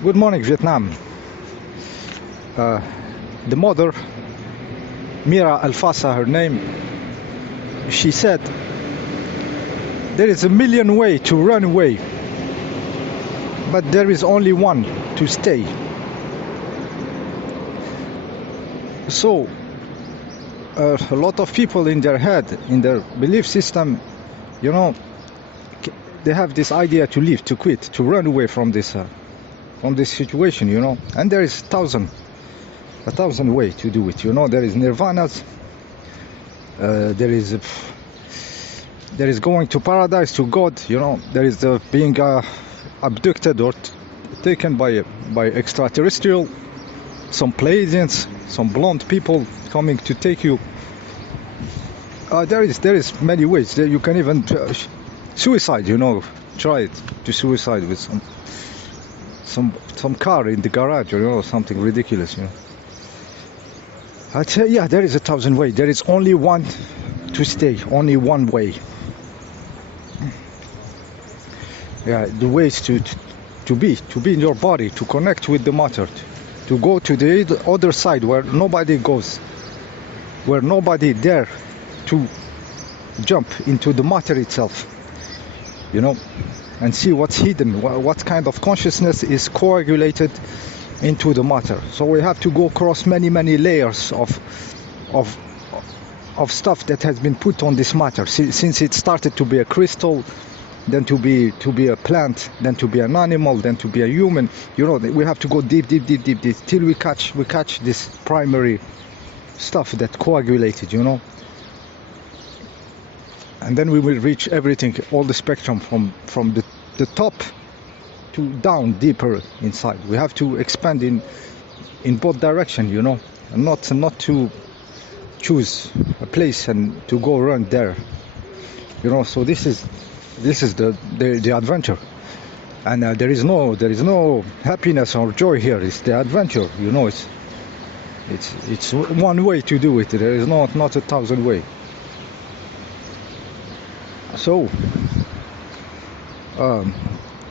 Good morning, Vietnam. The mother, Mira Alfasa, her name, she said, there is a million ways to run away, but there is only one to stay. So, a lot of people in their head, in their belief system, you know, they have this idea to leave, to quit, to run away from this situation, you know. And there is a thousand ways to do it, you know. There is nirvanas, there is going to paradise, to God, you know. There is being abducted or taken by extraterrestrial, some Pleiadians, some blonde people coming to take you. There is many ways. You can even suicide, you know. Try it to suicide with some car in the garage, you know, something ridiculous, you know. I'd say, yeah, there is a thousand ways. There is only one to stay, only one way. Yeah, the ways to be in your body, to connect with the matter, to go to the other side where nobody goes, where nobody dare to jump into the matter itself, you know, and see what's hidden, what kind of consciousness is coagulated into the matter. So we have to go across many layers of stuff that has been put on this matter since it started to be a crystal, then to be a plant, then to be an animal, then to be a human. You know, we have to go deep till we catch this primary stuff that coagulated, you know. And then we will reach everything, all the spectrum from the top to down deeper inside. We have to expand in both directions, you know, and not to choose a place and to go run there, you know. So this is the adventure, and there is no happiness or joy here. It's the adventure, you know. It's one way to do it. There is not a thousand ways. So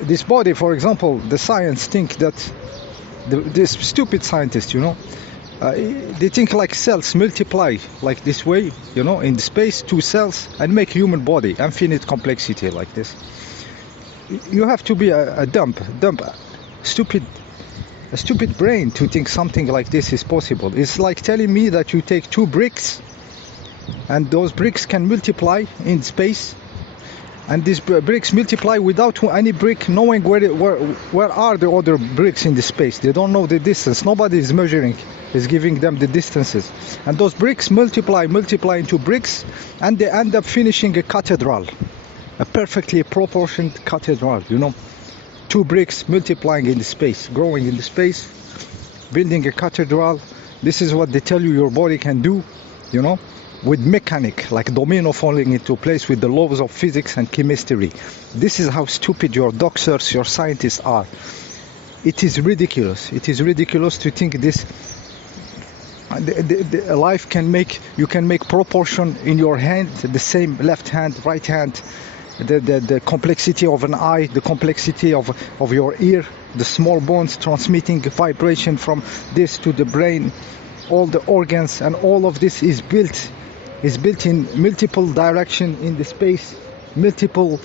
this body, for example, the science think that this stupid scientists, you know, they think like cells multiply like this way, you know, in the space, 2 cells, and make human body, infinite complexity like this. You have to be a stupid brain to think something like this is possible. It's like telling me that you take 2 bricks and those bricks can multiply in space, and these bricks multiply without any brick knowing where are the other bricks in the space. They don't know the distance. Nobody is measuring, is giving them the distances. And those bricks multiply into bricks, and they end up finishing a cathedral, a perfectly proportioned cathedral, you know. 2 bricks multiplying in the space, growing in the space, building a cathedral. This is what they tell you your body can do, you know, with mechanic, like domino falling into place with the laws of physics and chemistry. This is how stupid your doctors, your scientists are. It is ridiculous. It is ridiculous to think this. The life you can make proportion in your hand, the same left hand, right hand, the complexity of an eye, the complexity of your ear, the small bones transmitting vibration from this to the brain, all the organs, and all of this is built in multiple direction in the space, multiple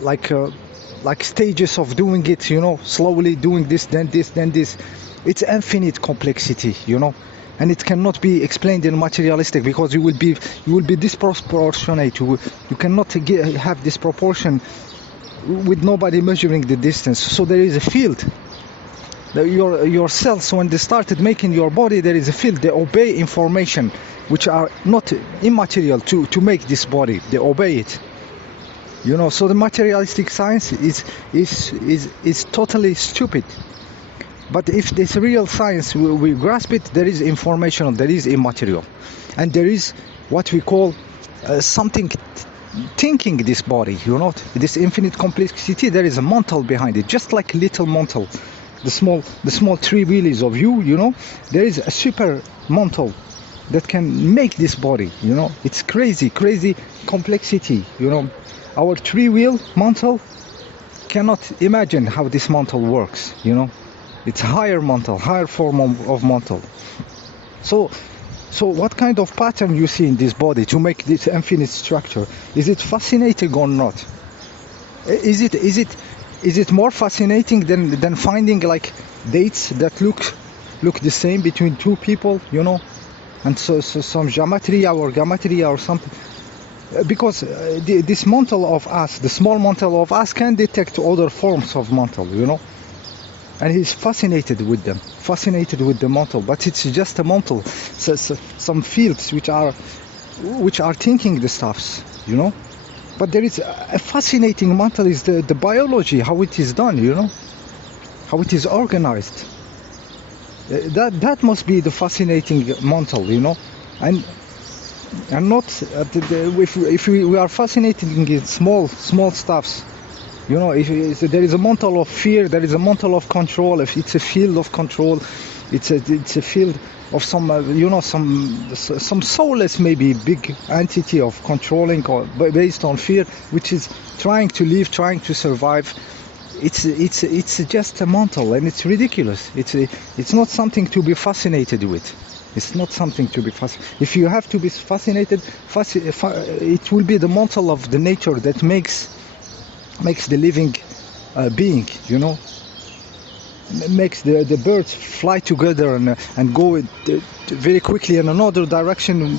like stages of doing it, you know, slowly doing this, then this, then this. It's infinite complexity, you know, and it cannot be explained in materialistic, because you will be disproportionate. You cannot have this proportion with nobody measuring the distance. So there is a field. Your cells, when they started making your body, there is a field. They obey information which are not immaterial to make this body. They obey it, you know. So the materialistic science is totally stupid. But if this real science we grasp it, there is informational, there is immaterial, and there is what we call something thinking this body, you know, this infinite complexity. There is a mantle behind it, just like little mantle, the small 3 wheelies of you know. There is a super mantle that can make this body, you know. It's crazy complexity, you know. Our 3-wheel mantle cannot imagine how this mantle works, you know. It's higher mantle, higher form of mantle. So what kind of pattern you see in this body to make this infinite structure? Is it fascinating or not? Is it more fascinating than finding like dates that look the same between two people, you know, and so some gematria or something? Because this mantle of us, the small mantle of us, can detect other forms of mantle, you know, and he's fascinated with them, fascinated with the mantle. But it's just a mantle, so some fields which are thinking the stuffs, you know. But there is a fascinating mantle is the biology, how it is done, you know, how it is organized. That must be the fascinating mantle, you know, and not if we are fascinated in small stuffs, you know. If there is a mantle of fear, there is a mantle of control. If it's a field of control, it's a field of some you know, some soulless, maybe big entity of controlling or based on fear, which is trying to live, trying to survive. It's just a mantle, and it's ridiculous. It's not something to be fascinated with. It's not something to be fascinated. If you have to be fascinated, it will be the mantle of the nature that makes the living being, you know, makes the birds fly together and go very quickly in another direction,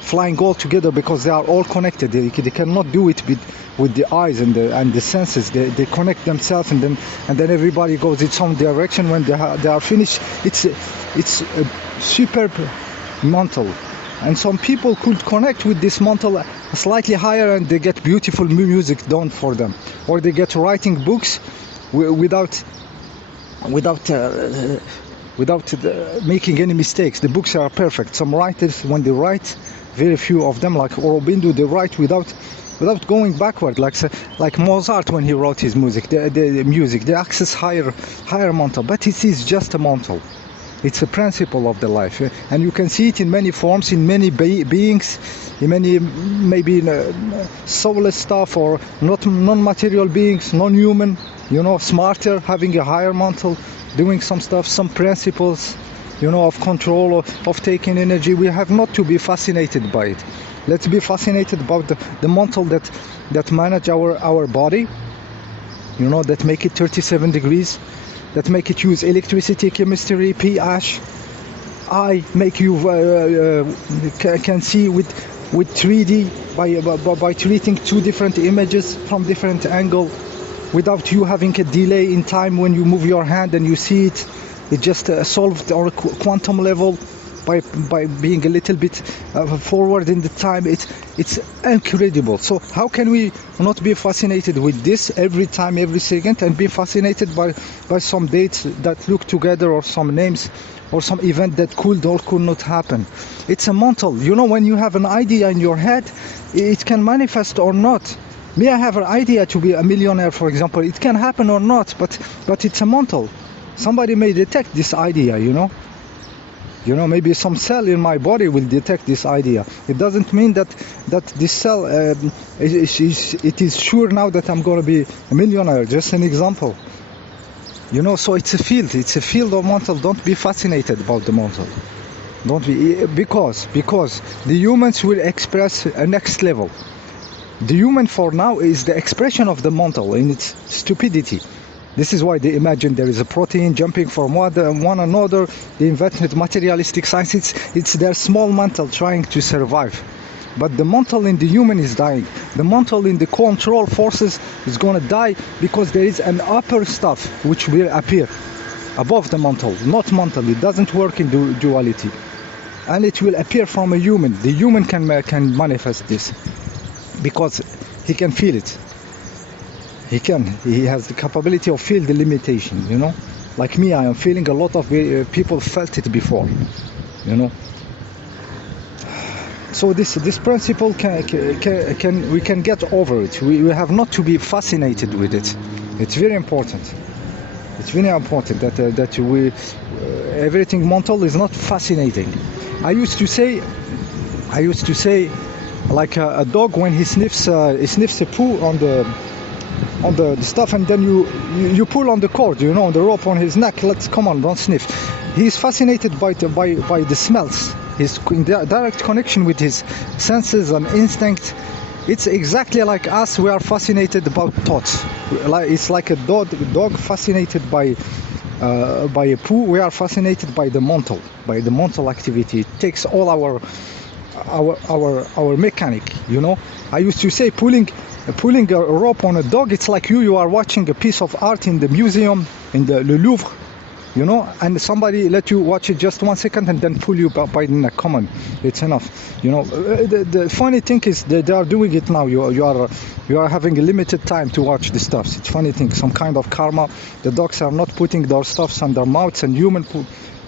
flying all together, because they are all connected. They cannot do it with the eyes and the senses. They connect themselves, and then everybody goes in some direction. When they are finished, it's a superb mantle. And some people could connect with this mantle slightly higher, and they get beautiful music done for them, or they get writing books without making any mistakes. The books are perfect. Some writers, when they write, very few of them, like Aurobindo, they write without going backward, like Mozart when he wrote his music. The music, they access higher mantle, but it is just a mantle. It's a principle of the life, and you can see it in many forms, in many beings, in many maybe soulless stuff, or non-material beings, non-human, you know, smarter, having a higher mantle, doing some stuff, some principles, you know, of control, of taking energy. We have not to be fascinated by it. Let's be fascinated about the mantle that manage our body, you know, that make it 37 degrees, that make it use electricity, chemistry, pH. I make you can see with 3D by treating two different images from different angle, without you having a delay in time when you move your hand and you see it. It just solved on a quantum level by being a little bit forward in the time. It's incredible. So how can we not be fascinated with this every time, every second, and be fascinated by some dates that look together, or some names, or some event that could or could not happen? It's a mantle. You know, when you have an idea in your head, it can manifest or not. Me, I have an idea to be a millionaire, for example. It can happen or not, but it's a mantle. Somebody may detect this idea, you know. You know, maybe some cell in my body will detect this idea. It doesn't mean that this cell, it is sure now that I'm going to be a millionaire. Just an example. You know, so it's a field. It's a field of mantle. Don't be fascinated about the mantle. Don't be, because the humans will express a next level. The human for now is the expression of the mantle in its stupidity. This is why they imagine there is a protein jumping from one another. They invented materialistic science. It's their small mantle trying to survive. But the mantle in the human is dying. The mantle in the control forces is going to die, because there is an upper stuff which will appear above the mantle, not mantle. It doesn't work in duality. And it will appear from a human. The human can manifest this, because he can feel it. He has the capability of feel the limitation, you know. Like me, I am feeling a lot of people felt it before, you know. So this principle we can get over it. We have not to be fascinated with it. It's very important. It's very important that we everything mental is not fascinating. I used to say like a dog when he sniffs a poo the stuff, and then you pull on the cord, you know, on the rope on his neck. Let's come on, don't sniff. He's fascinated by the smells. He's in direct connection with his senses and instinct. It's exactly like us. We are fascinated about thoughts. It's like a dog fascinated by a poo. We are fascinated by the mental activity. It takes all our mechanic, you know. I used to say pulling a rope on a dog, it's like you are watching a piece of art in the museum, in the Louvre, you know, and somebody let you watch it just 1 second and then pull you by the neck. Come on, it's enough, you know. The funny thing is that they are doing it now. You are having a limited time to watch the stuffs. It's funny thing, some kind of karma. The dogs are not putting their stuffs on their mouths, and human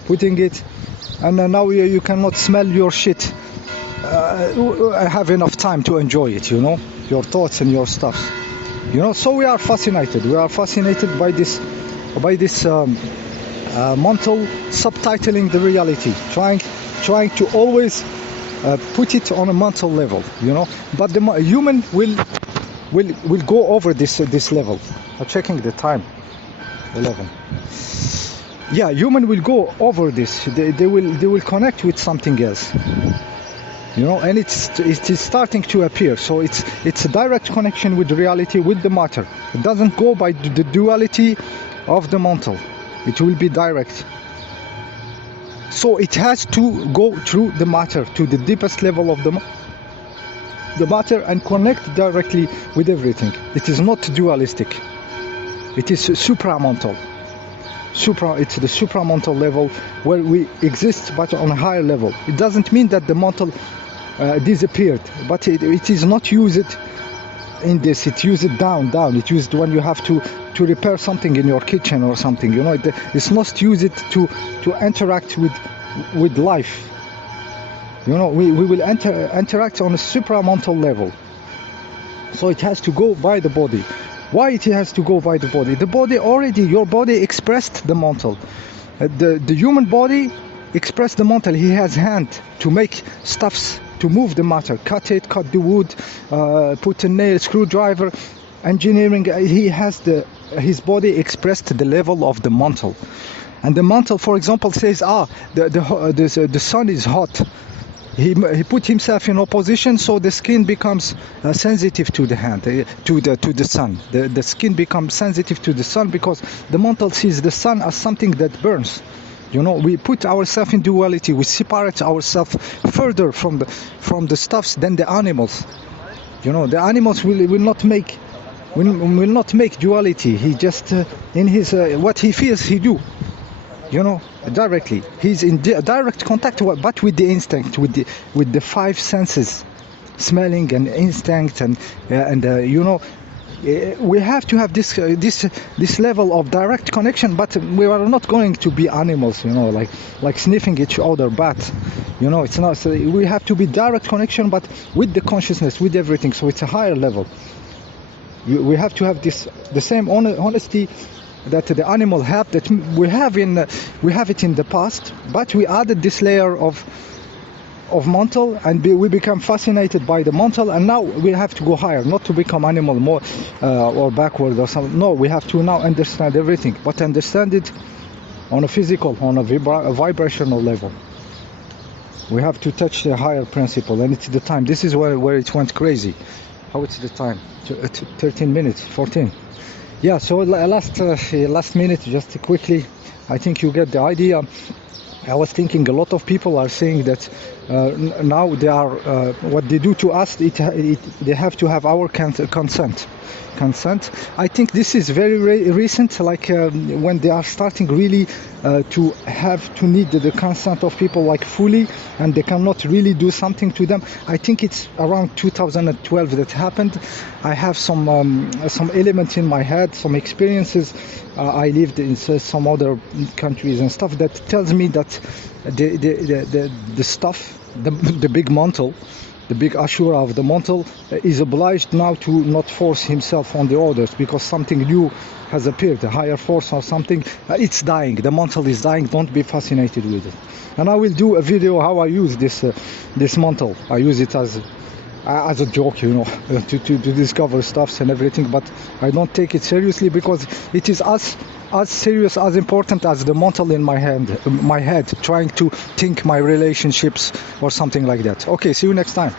putting it, and now you cannot smell your shit. Have enough time to enjoy it, you know, your thoughts and your stuffs, you know. So we are fascinated by this mental subtitling the reality, trying to always put it on a mental level, you know. But the human will go over this level. I'm checking the time, 11. Yeah, human will go over this. They will connect with something else, you know, and it is starting to appear. So it's a direct connection with reality, with the matter. It doesn't go by the duality of the mental. It will be direct. So it has to go through the matter to the deepest level of the matter and connect directly with everything. It is not dualistic. It is supramental. It's the supramental level where we exist, but on a higher level. It doesn't mean that the mental disappeared, but it is not used in this. It's used down. It's used when you have to repair something in your kitchen or something, you know. It's not used to interact with life, you know. We will interact on a supramental level. So it has to go by the body. Why it has to go by the body? The body already, your body expressed the mental. The human body expressed the mental. He has hand to make stuffs, to move the matter, cut the wood, put a nail, screwdriver, engineering. He has his body expressed the level of the mental. And the mental, for example, says, the sun is hot. He put himself in opposition, so the skin becomes sensitive to the hand, to the sun. The skin becomes sensitive to the sun because the mental sees the sun as something that burns. You know, we put ourselves in duality. We separate ourselves further from the stuffs than the animals. You know, the animals will not make duality. He just in his what he feels he do. You know, directly. He's in direct contact, but with the instinct, with the five senses, smelling and instinct, and you know, we have to have this level of direct connection. But we are not going to be animals, you know, like sniffing each other bat. You know, it's not. So we have to be direct connection, but with the consciousness, with everything. So it's a higher level. We have to have the same honesty that the animal have, that we have it in the past, but we added this layer of mental, and we become fascinated by the mental, and now we have to go higher, not to become animal more or backward or something. No, we have to now understand everything, but understand it on a physical, on a vibrational level. We have to touch the higher principle, and it's the time. This is where it went crazy. How it's the time? 13 minutes, 14. Yeah, so last minute, just quickly, I think you get the idea. I was thinking a lot of people are saying that now they are what they do to us, they have to have our consent. I think this is very recent, like when they are starting really to need the consent of people, like fully, and they cannot really do something to them. I think it's around 2012 that happened. I have some elements in my head, some experiences. I lived in some other countries and stuff that tells me that the stuff, the big mantle, the big Ashura of the mantle is obliged now to not force himself on the others, because something new has appeared, a higher force or something. It's dying. The mantle is dying. Don't be fascinated with it. And I will do a video how I use this mantle. I use it as as a joke, you know, to discover stuffs and everything, but I don't take it seriously because it is as serious, as important as the mental in my head, trying to think my relationships or something like that. Okay, see you next time.